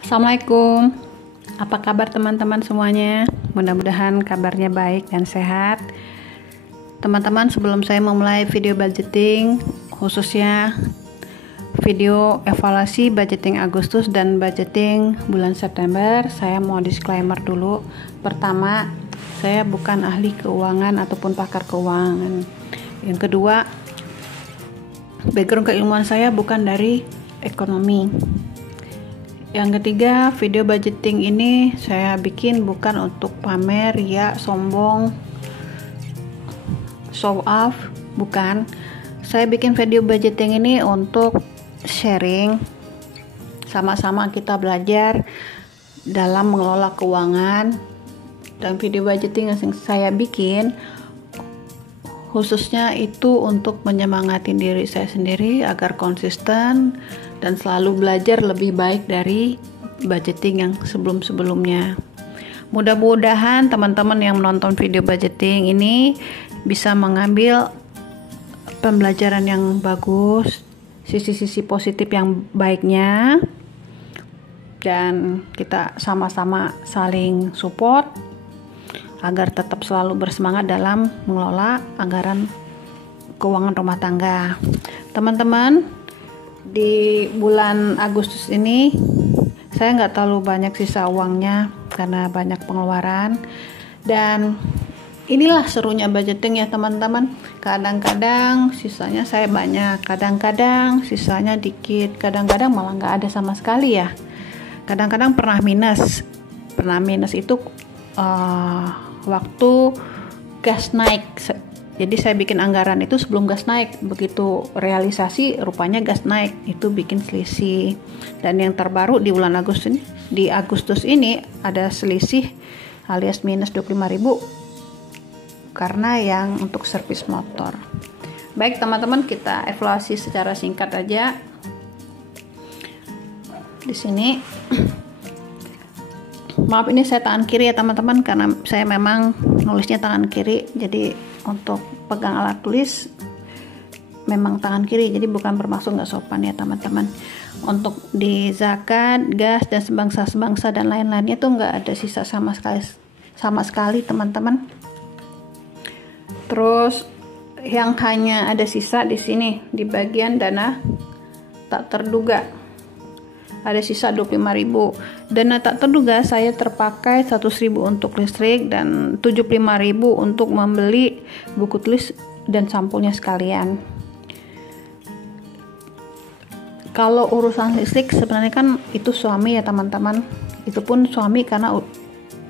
Assalamualaikum. Apa kabar teman-teman semuanya? Mudah-mudahan kabarnya baik dan sehat. Teman-teman, sebelum saya memulai video budgeting, khususnya video evaluasi budgeting Agustus dan budgeting bulan September, saya mau disclaimer dulu. Pertama, saya bukan ahli keuangan ataupun pakar keuangan. Yang kedua, background keilmuan saya bukan dari ekonomi. Yang ketiga, video budgeting ini saya bikin bukan untuk pamer, ria, sombong, show off, bukan. Saya bikin video budgeting ini untuk sharing, sama-sama kita belajar dalam mengelola keuangan. Dan video budgeting yang saya bikin khususnya itu untuk menyemangati diri saya sendiri agar konsisten dan selalu belajar lebih baik dari budgeting yang sebelum-sebelumnya. Mudah-mudahan teman-teman yang menonton video budgeting ini bisa mengambil pembelajaran yang bagus, sisi-sisi positif yang baiknya, dan kita sama-sama saling support agar tetap selalu bersemangat dalam mengelola anggaran keuangan rumah tangga. Teman-teman, di bulan Agustus ini saya nggak terlalu banyak sisa uangnya karena banyak pengeluaran, dan inilah serunya budgeting ya teman-teman. Kadang-kadang sisanya saya banyak, kadang-kadang sisanya dikit, kadang-kadang malah nggak ada sama sekali ya. Kadang-kadang pernah minus itu waktu gas naik. Jadi saya bikin anggaran itu sebelum gas naik, begitu realisasi rupanya gas naik, itu bikin selisih. Dan yang terbaru di bulan Agustus ini ada selisih alias minus 25.000 karena yang untuk servis motor. Baik teman-teman, kita evaluasi secara singkat aja. Di sini maaf, ini saya tangan kiri ya teman-teman, karena saya memang nulisnya tangan kiri, jadi untuk pegang alat tulis memang tangan kiri, jadi bukan bermaksud nggak sopan ya teman-teman. Untuk di zakat, gas, dan sebangsa dan lain-lainnya tuh nggak ada sisa sama sekali teman-teman. Terus yang hanya ada sisa di sini di bagian dana tak terduga, ada sisa 25.000. Dana tak terduga saya terpakai 100.000 untuk listrik dan 75.000 untuk membeli buku tulis dan sampulnya sekalian. Kalau urusan listrik sebenarnya kan itu suami ya teman-teman. Itu pun suami karena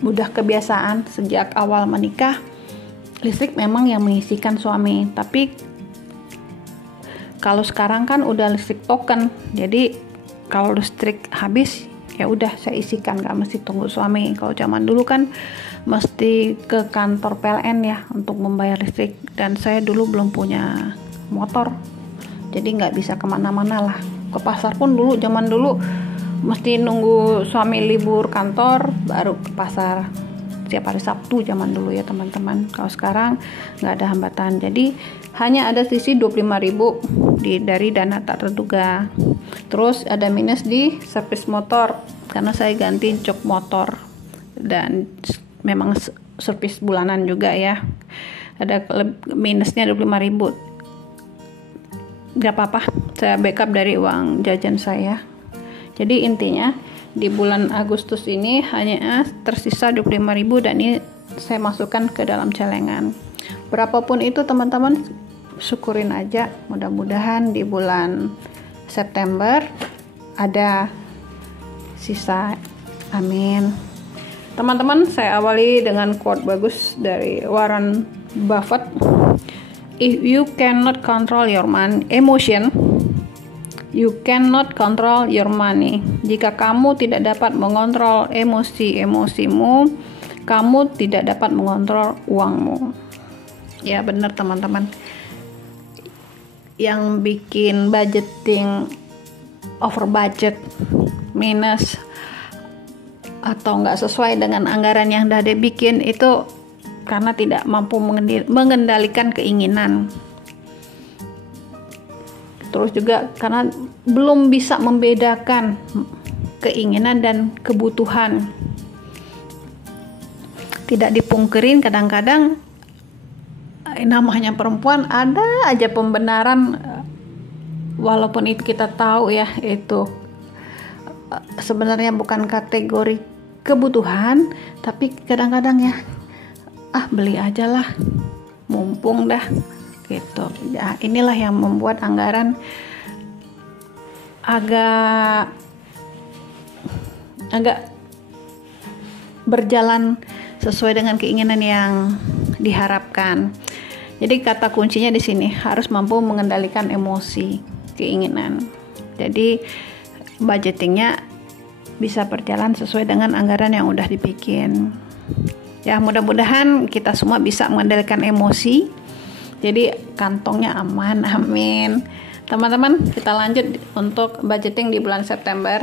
udah kebiasaan sejak awal menikah. Listrik memang yang mengisikan suami, tapi kalau sekarang kan udah listrik token, jadi kalau listrik habis ya udah saya isikan, gak mesti tunggu suami. Kalau zaman dulu kan mesti ke kantor PLN ya untuk membayar listrik, dan saya dulu belum punya motor, jadi nggak bisa kemana-mana lah. Ke pasar pun dulu, zaman dulu mesti nunggu suami libur kantor baru ke pasar, setiap hari Sabtu zaman dulu ya teman-teman. Kalau sekarang nggak ada hambatan, jadi hanya ada sisi 25.000 dari dana tak terduga. Terus ada minus di servis motor karena saya ganti jok motor dan memang servis bulanan juga ya. Ada minusnya 25.000. Gak apa-apa, saya backup dari uang jajan saya. Jadi intinya di bulan Agustus ini hanya tersisa 25.000 dan ini saya masukkan ke dalam celengan. Berapapun itu teman-teman, syukurin aja. Mudah-mudahan di bulan September ada sisa. Amin. Teman-teman, saya awali dengan quote bagus dari Warren Buffett. If you cannot control your emotion, you cannot control your money. Jika kamu tidak dapat mengontrol emosi-emosimu, kamu tidak dapat mengontrol uangmu. Ya benar teman-teman. Yang bikin budgeting over budget, minus, atau nggak sesuai dengan anggaran yang udah dibikin itu karena tidak mampu mengendalikan keinginan. Terus juga karena belum bisa membedakan keinginan dan kebutuhan. Tidak dipungkirin, kadang-kadang namanya perempuan ada aja pembenaran, walaupun itu kita tahu ya itu sebenarnya bukan kategori kebutuhan, tapi kadang-kadang ya beli aja lah, mumpung dah gitu ya. Inilah yang membuat anggaran agak berjalan sesuai dengan keinginan yang diharapkan. Jadi kata kuncinya di sini harus mampu mengendalikan emosi, keinginan. Jadi budgetingnya bisa berjalan sesuai dengan anggaran yang udah dibikin. Ya, mudah-mudahan kita semua bisa mengendalikan emosi. Jadi kantongnya aman, amin. Teman-teman, kita lanjut untuk budgeting di bulan September.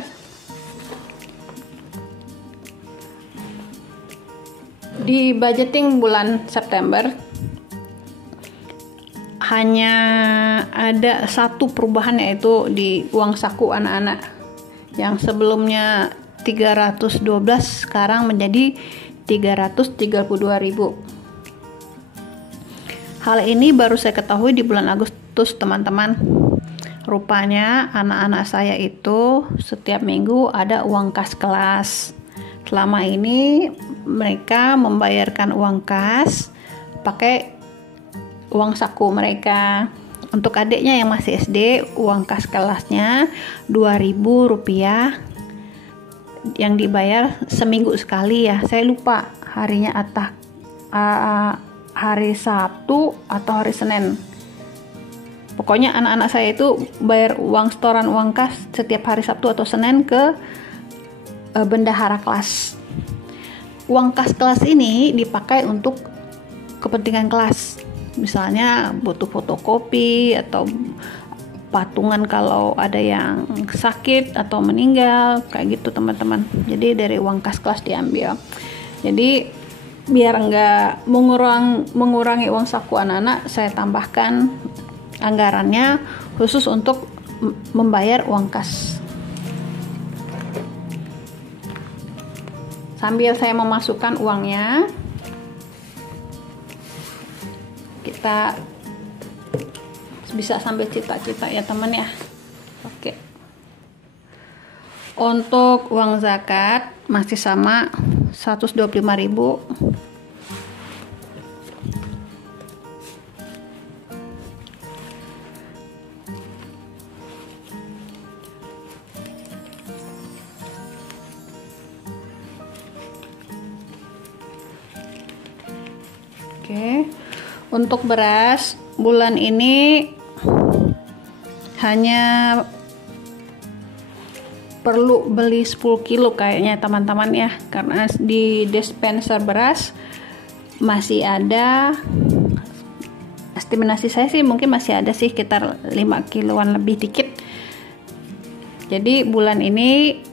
Di budgeting bulan September hanya ada satu perubahan, yaitu di uang saku anak-anak yang sebelumnya 312 sekarang menjadi 332.000. Hal ini baru saya ketahui di bulan Agustus, teman-teman. Rupanya anak-anak saya itu setiap minggu ada uang kas kelas. Selama ini mereka membayarkan uang kas pakai uang saku mereka. Untuk adiknya yang masih SD, uang kas kelasnya Rp2.000 yang dibayar seminggu sekali ya. Saya lupa harinya, hari Sabtu atau hari Senin. Pokoknya anak-anak saya itu bayar uang setoran uang kas setiap hari Sabtu atau Senin ke bendahara kelas. Uang kas kelas ini dipakai untuk kepentingan kelas. Misalnya butuh fotokopi atau patungan kalau ada yang sakit atau meninggal, kayak gitu teman-teman. Jadi dari uang kas kelas diambil. Jadi biar nggak mengurangi uang saku anak-anak, saya tambahkan anggarannya khusus untuk membayar uang kas. Sambil saya memasukkan uangnya, kita bisa sambil cita-cita ya teman ya. Oke. Untuk uang zakat masih sama 125.000. Oke. Untuk beras bulan ini hanya perlu beli 10 kilo kayaknya teman-teman ya, karena di dispenser beras masih ada, estimasi saya sih mungkin masih ada sih sekitar 5 kiloan lebih dikit. Jadi bulan ini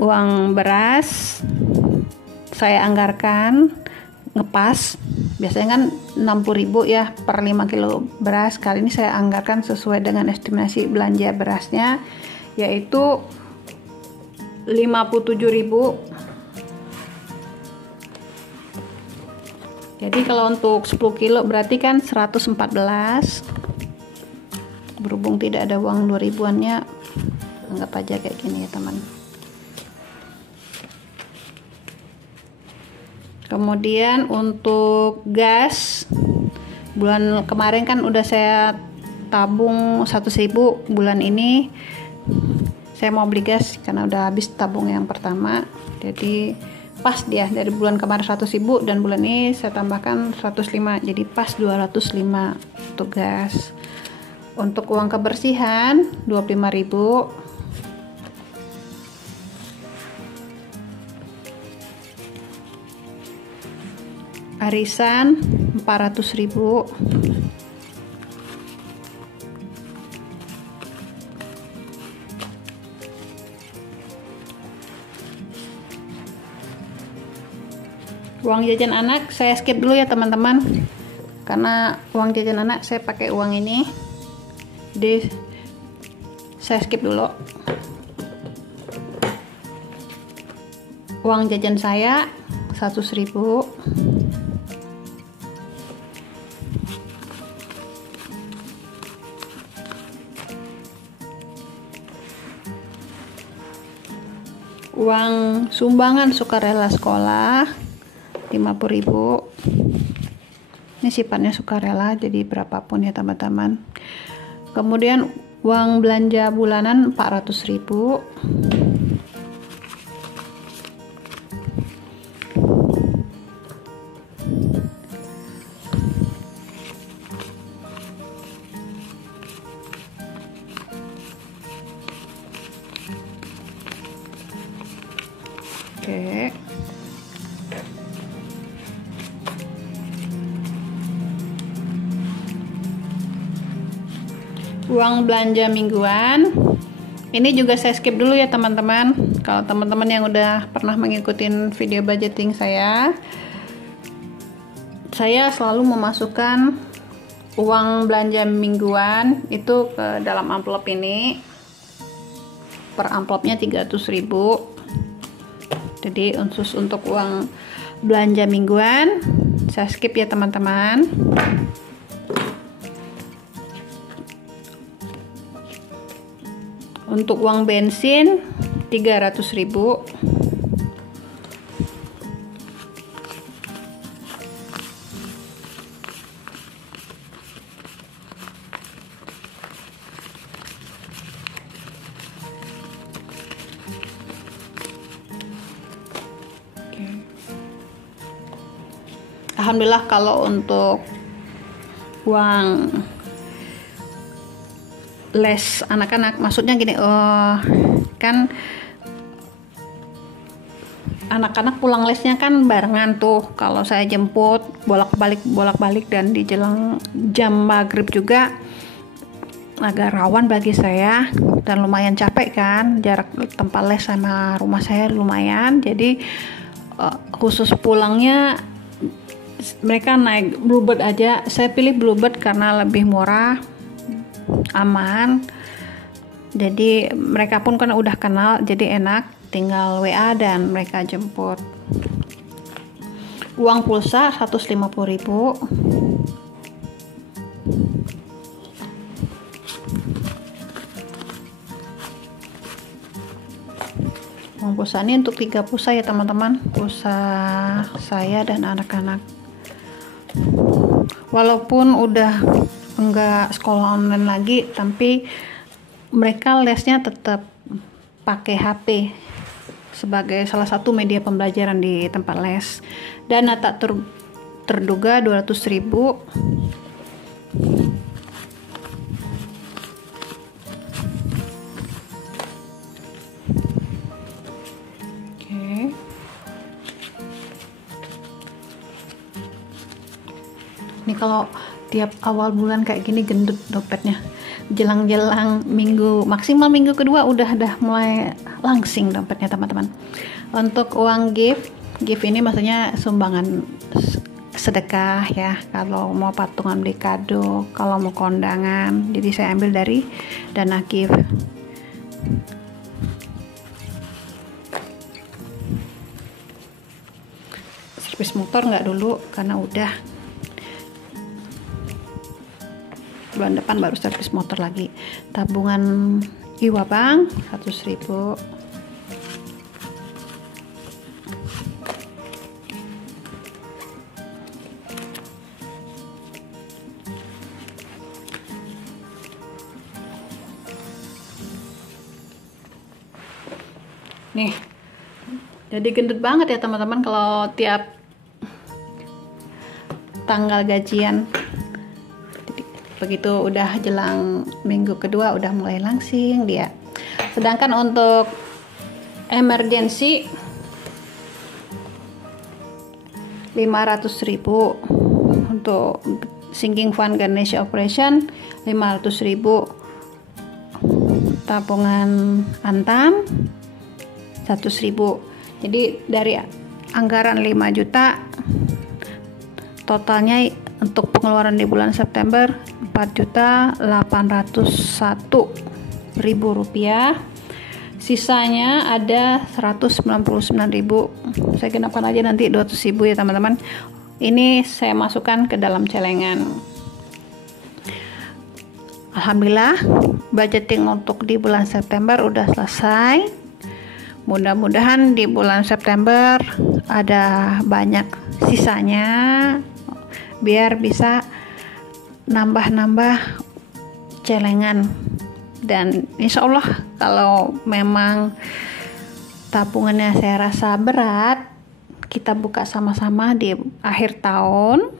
uang beras saya anggarkan ngepas, biasanya kan 60.000 ya per 5 kilo beras. Kali ini saya anggarkan sesuai dengan estimasi belanja berasnya, yaitu 57.000. Jadi kalau untuk 10 kilo berarti kan 114. Berhubung tidak ada uang 2000-annya, anggap aja kayak gini ya teman. Kemudian untuk gas, bulan kemarin kan udah saya tabung 100.000. Bulan ini saya mau beli gas karena udah habis tabung yang pertama. Jadi pas dia dari bulan kemarin 100.000 dan bulan ini saya tambahkan 105. Jadi pas 205 untuk gas. Untuk uang kebersihan 25.000. Arisan 400.000. Uang jajan anak saya skip dulu ya teman-teman, karena uang jajan anak saya pakai uang ini, jadi saya skip dulu. Uang jajan saya 100.000. Uang sumbangan sukarela sekolah 50.000. Ini sifatnya sukarela, jadi berapapun ya teman-teman. Kemudian uang belanja bulanan 400.000. Oke. Uang belanja mingguan. Ini juga saya skip dulu ya teman-teman. Kalau teman-teman yang udah pernah mengikuti video budgeting saya selalu memasukkan uang belanja mingguan itu ke dalam amplop ini. Per amplopnya 300.000. Jadi khusus untuk uang belanja mingguan saya skip ya teman-teman. Untuk uang bensin 300.000. Alhamdulillah kalau untuk uang les anak-anak, maksudnya gini, kan anak-anak pulang lesnya kan barengan tuh. Kalau saya jemput bolak-balik dan di jelang jam maghrib juga agak rawan bagi saya dan lumayan capek kan, jarak tempat les sama rumah saya lumayan. Jadi khusus pulangnya mereka naik Bluebird aja. Saya pilih Bluebird karena lebih murah, aman. Jadi mereka pun kan udah kenal, jadi enak, tinggal WA dan mereka jemput. Uang pulsa 150.000. Uang pulsa ini untuk 3 pulsa ya teman-teman, pulsa saya dan anak-anak. Walaupun udah enggak sekolah online lagi, tapi mereka lesnya tetap pakai HP sebagai salah satu media pembelajaran di tempat les. Dana tak terduga 200.000. Ini kalau tiap awal bulan kayak gini gendut dompetnya. Jelang-jelang minggu, maksimal minggu kedua udah mulai langsing dompetnya teman-teman. Untuk uang gift ini maksudnya sumbangan sedekah ya. Kalau mau patungan beli kado, kalau mau kondangan. Jadi saya ambil dari dana gift. Servis motor nggak dulu karena udah. Bulan depan baru servis motor lagi. Tabungan Iwa Bank 100.000. Nih, jadi gendut banget ya teman-teman kalau tiap tanggal gajian. Begitu udah jelang minggu kedua udah mulai langsing dia. Sedangkan untuk emergency 500.000, untuk sinking fund Ganesha operation 500.000, tabungan Antam 100.000. Jadi dari anggaran 5 juta totalnya untuk pengeluaran di bulan September 4.801.000 rupiah. sisanya ada 199.000. Saya genapkan aja nanti 200.000 ya teman-teman. Ini saya masukkan ke dalam celengan. Alhamdulillah, budgeting untuk di bulan September udah selesai. Mudah-mudahan di bulan September ada banyak sisanya biar bisa nambah-nambah celengan. Dan insya Allah kalau memang tabungannya saya rasa berat, kita buka sama-sama di akhir tahun.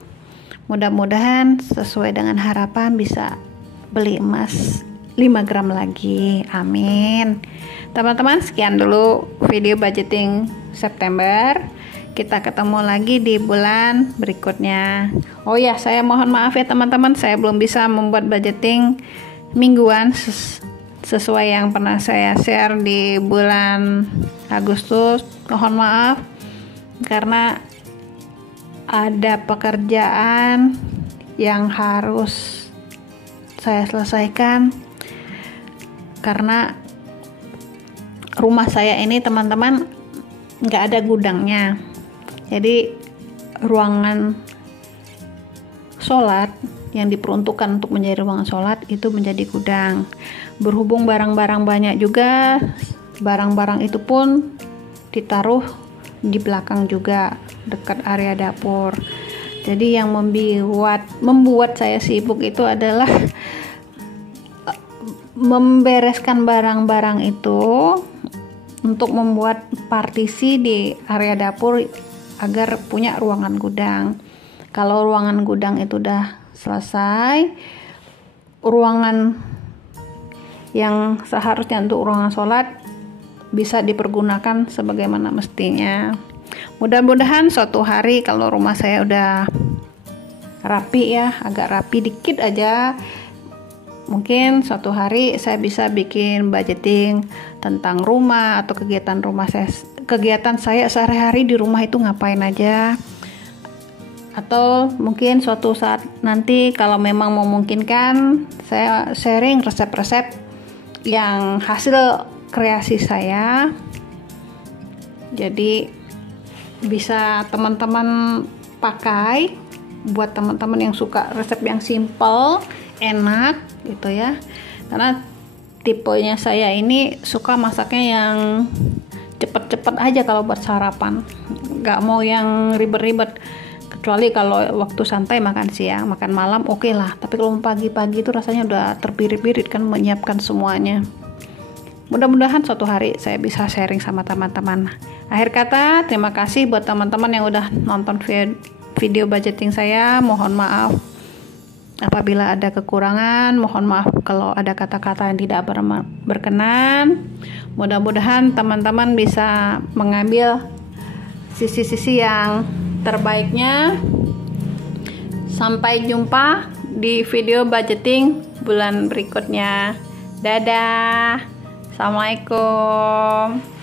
Mudah-mudahan sesuai dengan harapan bisa beli emas 5 gram lagi. Amin. Teman-teman, sekian dulu video budgeting September. Kita ketemu lagi di bulan berikutnya. Oh ya, saya mohon maaf ya teman-teman, saya belum bisa membuat budgeting mingguan sesuai yang pernah saya share di bulan Agustus. Mohon maaf karena ada pekerjaan yang harus saya selesaikan, karena rumah saya ini teman-teman nggak ada gudangnya. Jadi ruangan sholat yang diperuntukkan untuk menjadi ruangan sholat itu menjadi gudang. Berhubung barang-barang banyak juga, barang-barang itu pun ditaruh di belakang juga dekat area dapur. Jadi yang membuat saya sibuk itu adalah membereskan barang-barang itu untuk membuat partisi di area dapur agar punya ruangan gudang. Kalau ruangan gudang itu udah selesai, ruangan yang seharusnya untuk ruangan sholat bisa dipergunakan sebagaimana mestinya. Mudah-mudahan suatu hari kalau rumah saya udah rapi ya, agak rapi dikit aja, mungkin suatu hari saya bisa bikin budgeting tentang rumah atau kegiatan saya sehari-hari di rumah itu ngapain aja. Atau mungkin suatu saat nanti kalau memang memungkinkan, saya sharing resep-resep yang hasil kreasi saya. Jadi bisa teman-teman pakai buat teman-teman yang suka resep yang simple, enak gitu ya. Karena tipenya saya ini suka masaknya yang cepet-cepet aja kalau buat sarapan. Gak mau yang ribet-ribet. Kecuali kalau waktu santai makan siang, makan malam oke lah. Tapi kalau pagi-pagi itu rasanya udah terbirit-birit kan menyiapkan semuanya. Mudah-mudahan suatu hari saya bisa sharing sama teman-teman. Akhir kata, terima kasih buat teman-teman yang udah nonton video budgeting saya. Mohon maaf apabila ada kekurangan. Mohon maaf kalau ada kata-kata yang tidak berkenan. Mudah-mudahan teman-teman bisa mengambil sisi-sisi yang terbaiknya. Sampai jumpa di video budgeting bulan berikutnya. Dadah. Assalamualaikum.